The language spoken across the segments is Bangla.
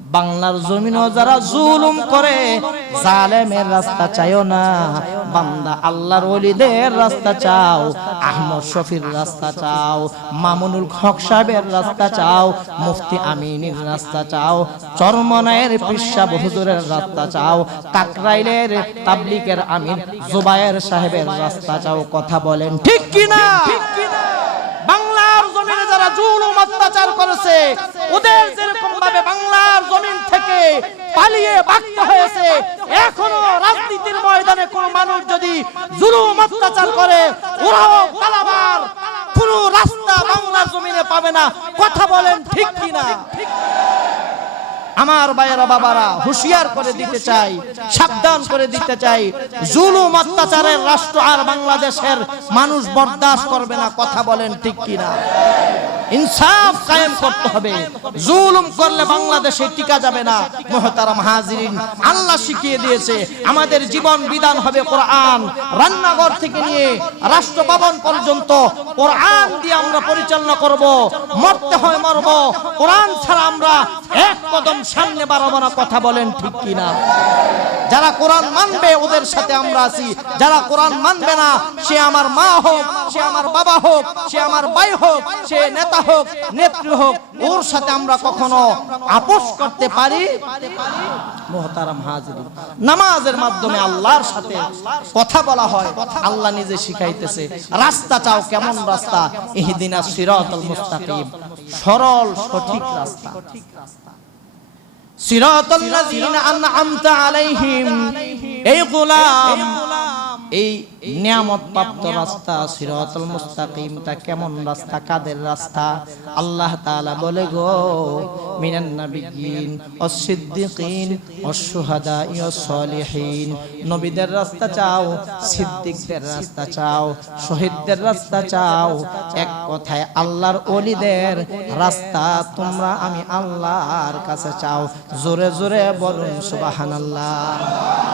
বাংলার জমিনও যারা জুলুম করে, জালেমের রাস্তা চাইও না। বান্দা আল্লাহর ওলিদের রাস্তা চাও, আহমদ শফির রাস্তা চাও, মামুনুল হক সাহেবের রাস্তা চাও, মুফতি আমিনের রাস্তা চাও, চরমনায়ের পিসা হুজুরের রাস্তা চাও কাকরাইলের তাবলিকের আমির জুবায়ের সাহেবের রাস্তা চাও। কথা বলেন ঠিক কিনা? বাংলার জমিনে যারা জুলুম, অত্যাচার করেছে, ওদের যেরকম ভাবে বাংলার জমিন থেকে পালিয়ে বাক্ত হয়েছে। এখনও রাজনীতির ময়দানে কোন মানুষ যদি জুলুম অত্যাচার করে, ওরাও পালাবার কোন রাস্তা বাংলার জমিনে পাবে না। কথা বলেন ঠিক কিনা? আমার ভাইয়েরা, বাবারা, হুঁশিয়ার করে দিতে চাই, সাবধান করে দিতে চাই। জুলুম অত্যাচারের রাষ্ট্র আর বাংলাদেশের মানুষ বরদাস্ত করবে না। কথা বলেন ঠিক কিনা? ইনসাফ কায়েম করতে হবে। জুলুম করলে বাংলাদেশে টিকা যাবে না। মহতারাম হাজিরিন আল্লাহ শিখিয়ে দিয়েছে আমাদের জীবন বিধান হবে কোরআন। রান্নাঘর থেকে নিয়ে রাষ্ট্র ভবন পর্যন্ত কোরআন দিয়ে আমরা পরিচালনা করব মরতে হয় মরব। কোরআন ছাড়া আমরা এক কদম সামনে বাড়াবো না কথা বলেন ঠিক কিনা? যারা কোরআন মানবে ওদের সাথে আমরা আছি। যারা কোরআন মানবে না সে আমার মা হোক সে আমার বাবা হোক, সে আমার ভাই হোক, সে নেতা হোক, নেত্রী হোক, ওর সাথে আমরা কখনো আপোষ করতে পারি? নামাজের মাধ্যমে আল্লাহর সাথে কথা বলা হয়, আল্লাহ নিজে শিখাইতেছে, রাস্তা চাও কেমন রাস্তা? ইহদিনা সিরাতাল মুস্তাকিম, সরল, সঠিক রাস্তা। সিরাতাল্লাযীনা আন'আমতা আলাইহিম, এই গোলাম এই নিয়ামত প্রাপ্ত রাস্তা, সিরাতুল মুস্তাকিমটা কেমন রাস্তা, কাদের রাস্তা? আল্লাহ তাআলা বলে গো, মিনান নাবিয়িন অস-সিদ্দিকিন অস-শুহাদা ওয়াস-সালিহিন নবীদের রাস্তা চাও, সিদ্দিকদের রাস্তা চাও, শহীদদের রাস্তা চাও। এক কথায় আল্লাহর ওলিদের রাস্তা তোমরা আমি আল্লাহর কাছে চাও। জোরে জোরে বলুন সুবহানাল্লাহ।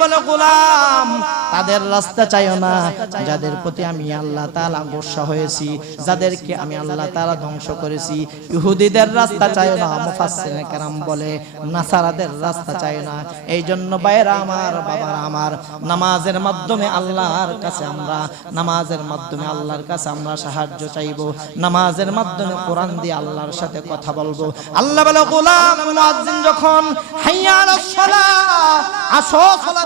বলে, গোলাম, তাদের রাস্তা চাইও না। যাদের প্রতি আমি আল্লাহ তাআলা গোসা হয়েছি, যাদেরকে আমি আল্লাহ তাআলা ধ্বংস করেছি, ইহুদিদের রাস্তা চাইও না কেরাম বলে, নাসারাদের রাস্তা চাইও না। এই জন্য বাইরা আমার, বাবারা আমার, নামাজের মাধ্যমে আল্লাহর কাছে আমরা, নামাজের মাধ্যমে আল্লাহর কাছে আমরা সাহায্য চাইব। নামাজের মাধ্যমে কোরআন দিয়ে আল্লাহর সাথে কথা বলব। আল্লাহ বলে, গোলাম যখন হাইয়া আলাস সালাহ আসো সালাতের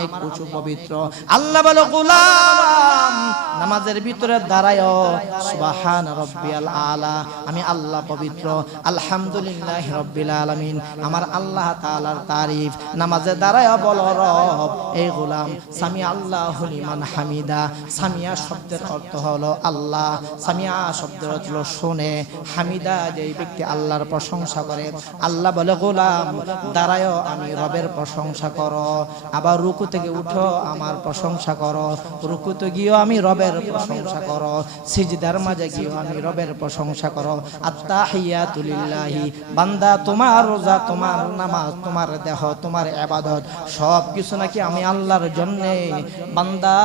উঁচু পবিত্র। আল্লাহ বলো, গোলাম, নামাজের ভিতরে দাঁড়ায় সুবাহান রব্বিয়াল আলা। আমি আল্লাহ পবিত্র। আলহামদুলিল্লাহ রব্বিল আলামিন। আমার আল্লাহ তাআলার তারিফ। নামাজে দাঁড়ায় বল, রব, এই গোলাম সামি আল্লাহ লিমান হামিদা। সামিয়া শব্দের অর্থ হলো আল্লাহ। সামিয়া শব্দের অর্থ হলো শুনে। হামিদা যেই ব্যক্তি আল্লাহর প্রশংসা করে। আল্লাহ বলে, গোলাম দাঁড়ায় আমি রবের প্রশংসা করো। আবার রুকু থেকে উঠো, আমার প্রশংসা করো। রুকুতে গিয়েও আমি রবের প্রশংসা করো। সিজদার মাঝে গিয়েও আমি রবের প্রশংসা করো। আত্তাহিয়াতুলিল্লাহি বান্দা, তোমার রোজা, তোমার নামাজ, তোমার দেহ, তোমার ইবাদত সব কিছু নাকি আমি আল্লাহর জন্য। বান্দা,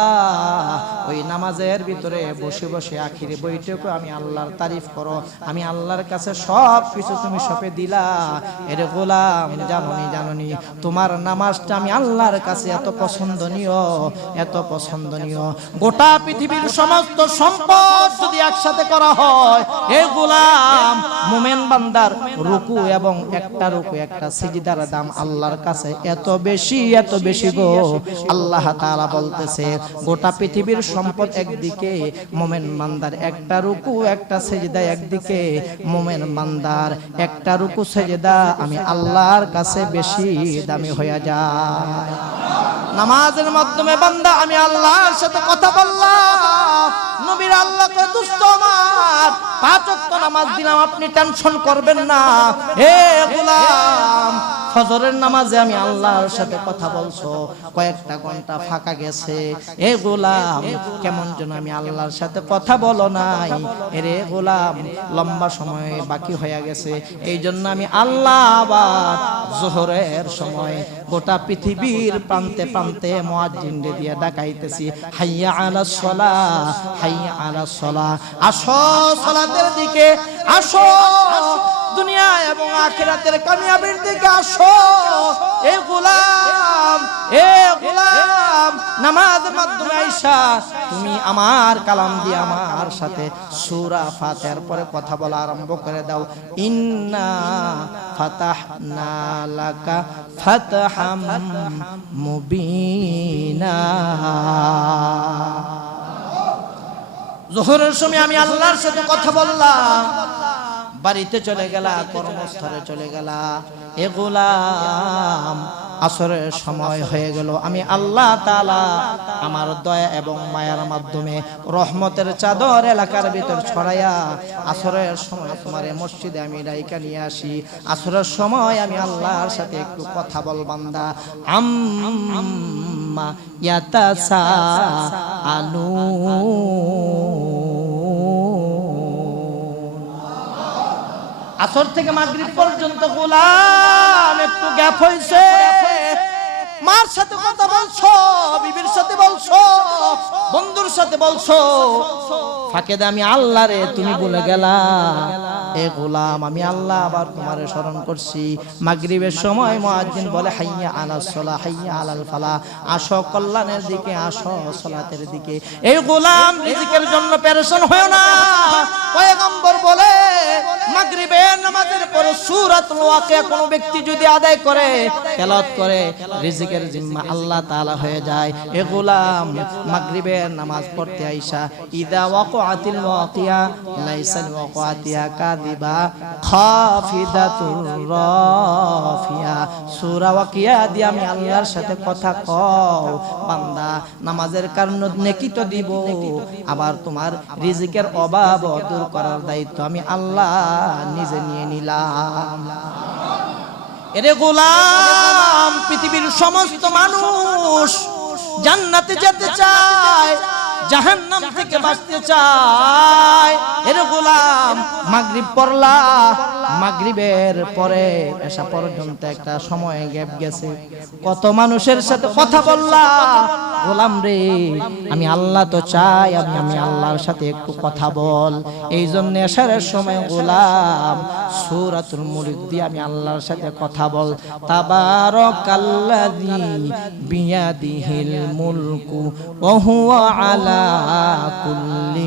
ওই নামাজের ভিতরে বসে বসে আখিরে বইটাকে আমি আল্লাহর তারিফ করো। আমি আল্লাহর কাছে সব কিছু তুমি সপে দিলা। এর গোলাম, জাননি জাননি, তোমার নামাজটা আমি আল্লাহর কাছে এত পছন্দনীয়, এত পছন্দনীয়। গোটা পৃথিবীর সমস্ত সম্পদ যদি একসাথে করা হয় এ গোলাম, মোমেন বান্দার রুকু এবং একটা রুকু, একটা সিজদার দাম আল্লাহর কাছে এত বেশি এত বেশি গো। আল্লাহ তাআলা বলতেছে, গোটা পৃথিবীর সম্পদ একদিকে, মোমেন বান্দার একটা রুকু, একটা সেজদা একদিকে, মোমেন বান্দার একটা রুকু, সেজদা আমি আল্লাহর কাছে বেশি দামি হয়ে যায়। নামাজের মাধ্যমে বান্দা, আমি আল্লাহর সাথে কথা বললাম। নবীর আল্লাহ কয়, দুষ্ট আমার, পাঁচ নামাজ দিলাম, আপনি টেনশন করবেন না। হে গোলাম ফজরের নামাজে আমি আল্লাহর সাথে কথা বলছো, কয়েকটা ঘণ্টা ফাঁকা গেছে। এ গোলাম, কেমন যেন আমি আল্লাহর সাথে কথা বলো নাই। এরে গোলাম, লম্বা সময় বাকি হয়ে গেছে। এই জন্য আমি আল্লাহ আবার জোহরের সময় গোটা পৃথিবীর প্রান্তে প্রান্তে মুয়াজ্জিনরে দিয়ে ডাকাইতেছি। হাইয়া আলা সলা, হাইয়া আলা সলা। আসো সলাতের দিকে, আসো। দুনিয়া এবং আখিরাতের কামিয়াবির দিকে আসো। এ গোলাম এ গোলাম, নামাজের মাধ্যমে আইসা তুমি আমার কালাম দিয়ে আমার সাথে সূরা ফাতিহার পরে কথা বলা আরম্ভ করে দাও। ইন্না ফাতাহনা লাকা ফাতহাম মুবিনা। জোহরের সময় আমি আল্লাহর সাথে কথা বললাম। বাড়িতে চলে গেলা, কর্মস্থলে চলে গেলা। এ গোলাম, আসরের সময় হয়ে গেল। আমি আল্লাহ তালা আমার দয়া এবং মায়ার মাধ্যমে রহমতের চাদর এলাকার ভিতর ছড়াইয়া আসরের সময় তোমার মসজিদে আমি রাইকা নিয়ে আসি। আসরের সময় আমি আল্লাহর সাথে একটু কথা বল বান্দা। আম্মা ইয়াতাসা আলু আসর থেকে মাগরিব পর্যন্ত গোলাম একটু গ্যাপ হয়েছে। মার সাথে কথা বলছো, বিবির সাথে বলছো, বন্ধুর সাথে বলছো। ফাঁকে আমি আল্লাহ রে তুমি বলে গেলা। এ গোলাম, আমি আল্লাহ আবার তোমারে স্মরণ করছি। মাগরিবের সময় মুয়াজ্জিন বলে, হাইয়া আলা সলা, হাইয়া আলাল ফালা, আসো কল্যাণের দিকে, আসো সলাতের দিকে। এই গোলাম, রিজিকের জন্য পেরেশান হয় না। পয়গম্বর বলে মাগরিবের নামাজের পরে সূরাতুল ওয়াকিয়া কোন ব্যক্তি যদি আদায় করে, তেলাওয়াত করে, রিজিকের জিম্মা আল্লাহ তাআলা হয়ে যায়। এ গোলাম মাগরিবের নামাজ পড়তে আইসা, ইদা ওয়াকাতিল ওয়াকিয়া, লাইসাল ওয়াকাতিয়া কাদিবা খাফিদাতুর রাফিয়া। সূরা ওয়াকিয়া দিয়ে আমি আল্লাহর সাথে কথা কও, বান্দা, নামাজের কারণে নেকি তো দিব, আবার তোমার রিজিকের অভাব দূর করার দায়িত্ব আমি আল্লাহ নিজে নিয়ে নিলাম। এরে গোলাম, পৃথিবীর সমস্ত মানুষ জান্নাতে যেতে চায়, জাহান্নাম থেকে বাঁচতে চায় মাগরিব পড়লা মাগরিবের পরে এসা পর্যন্ত একটা সময় গ্যাপ গেছে। কত মানুষের সাথে কথা বললা গোলাম রে, আমি আল্লাহ তো চাই, আমি আমি আল্লাহর সাথে একটু কথা বল। এই জন্য এসারের সময় গোলাম সূরাতুল মুলক দিয়ে আমি আল্লাহর সাথে কথা বল। তাবারাকাল্লাযী বিয়াদিহিল মুলকু ওয়া হুয়া আলা কুল্লি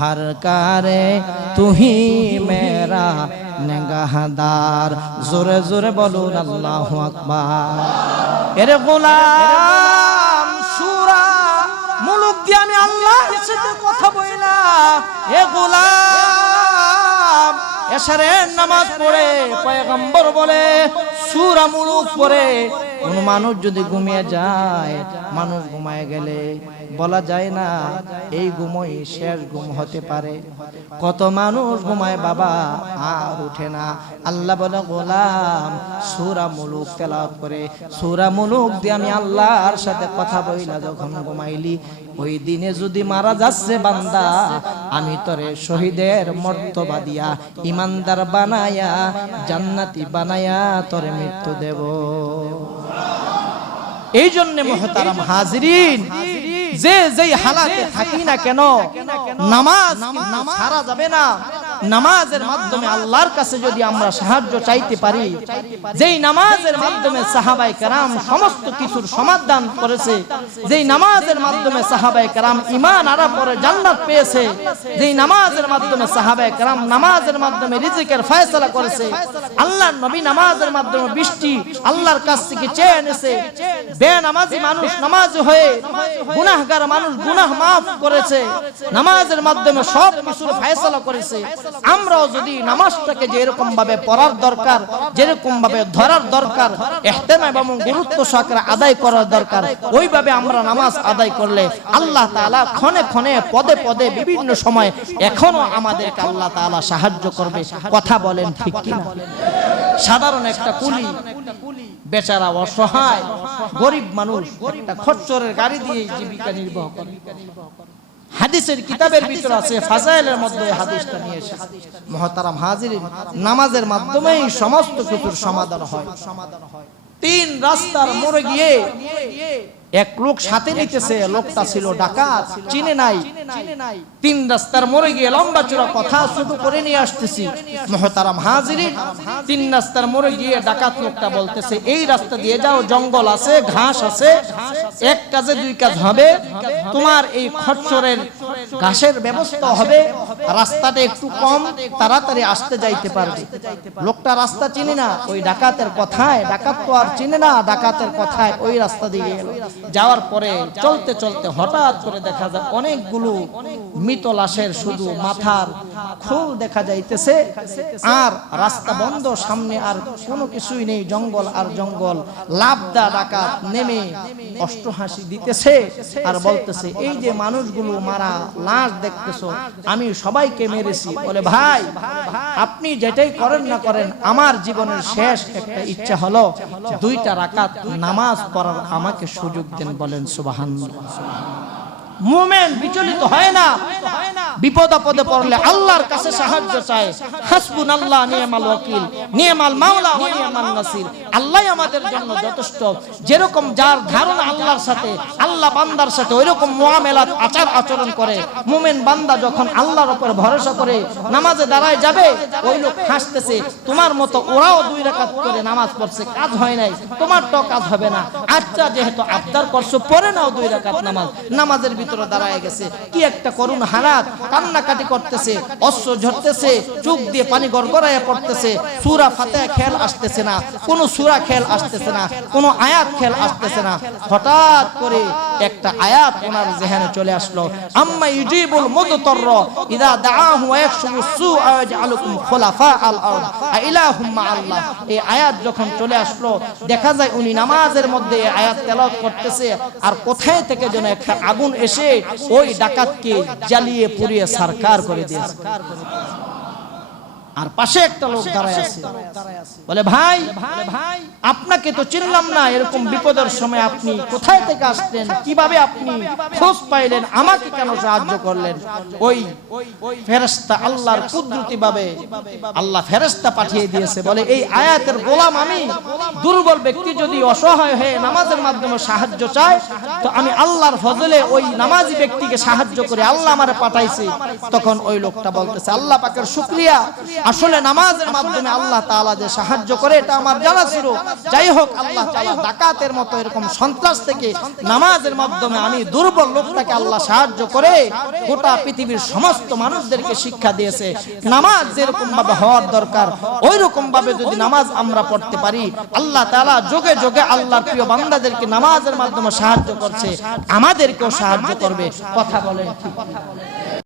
বহার কারে তুহি মেরা নেগাহদার জোরে জোরে বলুন আল্লাহু আকবার এরে গোলাম সুরা মুলুক দিয়ে আমি আল্লাহর সাথে কথা বইলা এ গোলাম, এশারের নামাজ পড়ে পয়গম্বর বলে, সুরা মুলুক পড়ে, কোন মানুষ যদি ঘুমিয়ে যায়, মানুষ ঘুমায় গেলে বলা যায় না এই ঘুমই শেষ ঘুম হতে পারে। কত মানুষ ঘুমায় বাবা আর উঠে না। আল্লাহ বলে গোলাম সুরা মুলুক তেলাওয়াত করে। সুরা মুলুক দিয়ে আমি আল্লাহর সাথে কথা বইলা যখন ঘুমাইলি ওই দিনে যদি মারা যাচ্ছে বান্দা আমি তোরে শহীদের মর্তবা দিয়া ইমানদার বানায়া জান্নাতি বানায়া তোরে মৃত্যু দেব। এই জন্য মহতারাম হাজরিন। যে যেই হালাতে থাকি না কেন নামাজ নামাজ ছাড়া যাবে না। নামাজের মাধ্যমে আল্লাহর কাছে যদি আমরা সাহায্য চাইতে পারি, যেই নামাজের মাধ্যমে সাহাবাই কারাম সমস্ত কিছুর সমাধান করেছে, যেই নামাজের মাধ্যমে সাহাবাই কারাম ইমান আরা পরে জান্নাত পেয়েছে, যেই নামাজের মাধ্যমে সাহাবাই কারাম নামাজের মাধ্যমে রিজিকের ফয়সালা করেছে, আল্লাহর নবী নামাজের মাধ্যমে বৃষ্টি আল্লাহর কাছ থেকে চেয়ে এনেছে, বেনামাজি মানুষ নামাজ হয়ে গুনাহগার মানুষ গুনাহ মাফ করেছে, নামাজের মাধ্যমে সব কিছুর ফয়সালা করেছে আমরাও যদি নামাজটাকে যেরকম ভাবে পড়ার দরকার যেরকম ভাবে ধরার দরকার ইহতেমাম এবং গুরুত্ব সহকারে আদায় করার দরকার, ওইভাবে আমরা নামাজ আদায় করলে আল্লাহ তাআলা ক্ষণে ক্ষণে, পদে পদে বিভিন্ন সময় এখনও আমাদেরকে আল্লাহ তাআলা সাহায্য করবে। কথা বলেন ঠিক কিনা? সাধারণ একটা কুলি, বেচারা অসহায়, গরিব মানুষ, একটা খচ্চরের গাড়ি দিয়ে জীবিকা নির্বাহ করে। হাদিসের কিতাবের ভিতর আছে ফাজাইলের মধ্যে হাদিসটা নিয়ে এসেছে। মহতারাম হাজির নামাজের মাধ্যমেই সমস্ত কিছুর সমাধান হয়। তিন রাস্তার মোড়ে গিয়ে এক লোক সাথে নিতেছে লোকটা ছিল ডাকাত চিনে নাই। তিন রাস্তার মোড়ে গিয়ে লম্বা চূড়া কথা শুধু করে নিয়ে আসতেছি। মহতারাম তিন রাস্তার মোড়ে গিয়ে ডাকাত লোকটা বলতেছে এই রাস্তা দিয়ে যাও জঙ্গল আছে ঘাস আছে এক কাজে দুই কাজ হবে। তোমার এই খচ্চরের ঘাসের ব্যবস্থা হবে। রাস্তাটা একটু কম তাড়াতাড়ি আসতে যাইতে পারবে। লোকটা রাস্তা চিনি না ওই ডাকাতের কথায় ডাকাত তো আর চিনে না ডাকাতের কথায় ওই রাস্তা দিয়ে যাওয়ার পরে চলতে চলতে হঠাৎ করে দেখা যায় অনেকগুলো মৃত লাশের শুধু মাথার খোল দেখা যাইতেছে, আর রাস্তা বন্ধ, সামনে আর কোনো কিছুই নেই, জঙ্গল আর জঙ্গল। লাভদা ডাকাত নেমে অষ্টহাসি দিতেছে আর বলতেছে, এই যে মানুষগুলো মারা, লাশ দেখতেছ, আমি সবাইকে মেরেছি। বলে, ভাই, আপনি যেটাই করেন না করেন, আমার জীবনের শেষ একটা ইচ্ছা হলো দুইটা রাকাত নামাজ পড়ার আমাকে সুযোগ দেন বলেন সুবাহান মুমেন বিচলিত হয় না। বিপদ আপদে পড়লে আল্লাহর কাছে সাহায্য চায়। হাসবুন আল্লাহ নিয়ামাল ওয়াকিল। নিয়ামাল মাওলা নিয়ামাল নাসির। আল্লাহ আমাদের জন্য যথেষ্ট। যেরকম যার ধারণা আল্লাহর সাথে, আল্লাহ বান্দার সাথে ওইরকম আচার আচরণ করে। বান্দা যখন আল্লাহর উপর ভরসা করে নামাজে দাঁড়ায় যাবে, ওই লোক হাসতেছে, তোমার মতো ওরাও দুই রাকাত করে নামাজ পড়ছে, কাজ হয় নাই। তোমার তো কাজ হবে না। আচ্ছা যেহেতু আবদার করছ পরে নাও দুই রাকাত নামাজ। নামাজের ভিতরে দাঁড়ায় গেছে। কি একটা করুণ হারাত কান্নাকাটি করতেছে, অশ্ব ঝরতেছে, চোখ দিয়ে পানি গড়গড়াইয়া পড়তেছে, সুরা ফাতে খেল আসতেছে না, কোনো সুরা খেল আসতেছে না, কোনো আয়াত খেল আসতেছে না। হঠাৎ করে একটা আয়াত ওনার জেহানে চলে আসলো। আম্মা ইউজিবুল মুদতর, ইদা দাআহু ওয়া ইয়াকশফু সুআ ইয়াজআলুকুম খুলাফা আল আরদ। ইলাহুম মা আল্লাহ। এই আয়াত যখন চলে আসলো, দেখা যায় উনি নামাজের মধ্যে আয়াত তেলাওয়াত করতেছে, আর কোথায় থেকে যেন একটা আগুন এসে ওই ডাকাতকে জ্বালিয়ে পুড়িয়ে সরকার করে দিয়েছে। আর পাশে একটা লোক দাঁড়ায় আছে। বলে ভাই ভাই আপনাকে তো চিনলাম না এরকম বিপদের সময় আপনি কোথায় থেকে আসলেন কীভাবে আপনি খোঁজ পাইলেন? আমাকে কেন সাহায্য করলেন? ওই ফেরেশতা আল্লাহর কুদরতি ভাবে আল্লাহ ফেরেশতা পাঠিয়ে দিয়েছে। বলে এই আয়াতের গোলাম আমি। দুর্বল ব্যক্তি যদি অসহায় হয়ে নামাজের মাধ্যমে সাহায্য চায় তো আমি আল্লাহর ফজলে ওই নামাজি ব্যক্তিকে সাহায্য করে আল্লাহ আমারে পাঠাইছে। তখন ওই লোকটা বলতেছে আল্লাহ পাকের শুকরিয়া। আসলে নামাজের মাধ্যমে আল্লাহ তাআলা যে সাহায্য করে, এটা আমার জানা ছিল যাই হোক, আল্লাহ তাআলা ডাকাতের মতো এরকম সন্ত্রাস থেকে নামাজের মাধ্যমে আমি দুর্বল লোকটাকে আল্লাহ সাহায্য করে গোটা পৃথিবীর সমস্ত মানুষদেরকে শিক্ষা দিয়েছে। নামাজ যেরকম ভাবে হওয়ার দরকার ওই রকম ভাবে যদি নামাজ আমরা পড়তে পারি, আল্লাহ তাআলা যোগে যোগে আল্লাহর প্রিয় বান্দাদেরকে নামাজের মাধ্যমে সাহায্য করছে, আমাদেরকেও সাহায্য করবে। কথা বলেন ঠিক